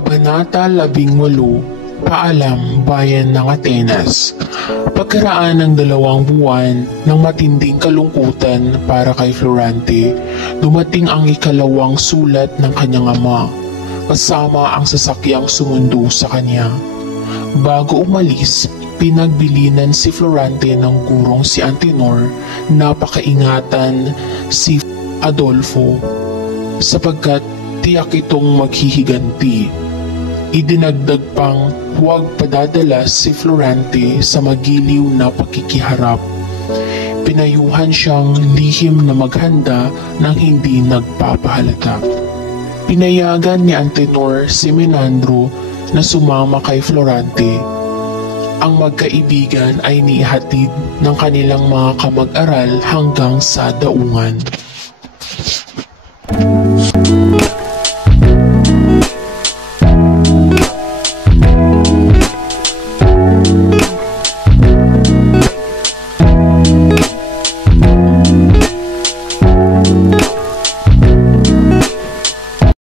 Kabanata 18, Paalam, Bayan ng Atenas. Pagkaraan ng 2 buwan ng matinding kalungkutan para kay Florante, dumating ang ikalawang sulat ng kanyang ama, kasama ang sasakyang sumundo sa kanya. Bago umalis, pinagbilinan si Florante ng gurong si Antenor na pakaingatan si Adolfo sapagkat tiyak itong maghihiganti. Idinagdag pang huwag padadala si Florante sa magiliw na pakikiharap. Pinayuhan siyang lihim na maghanda ng hindi nagpapahalata. Pinayagan ni Antenor si Menandro na sumama kay Florante. Ang magkaibigan ay nihatid ng kanilang mga kamag-aral hanggang sa daungan.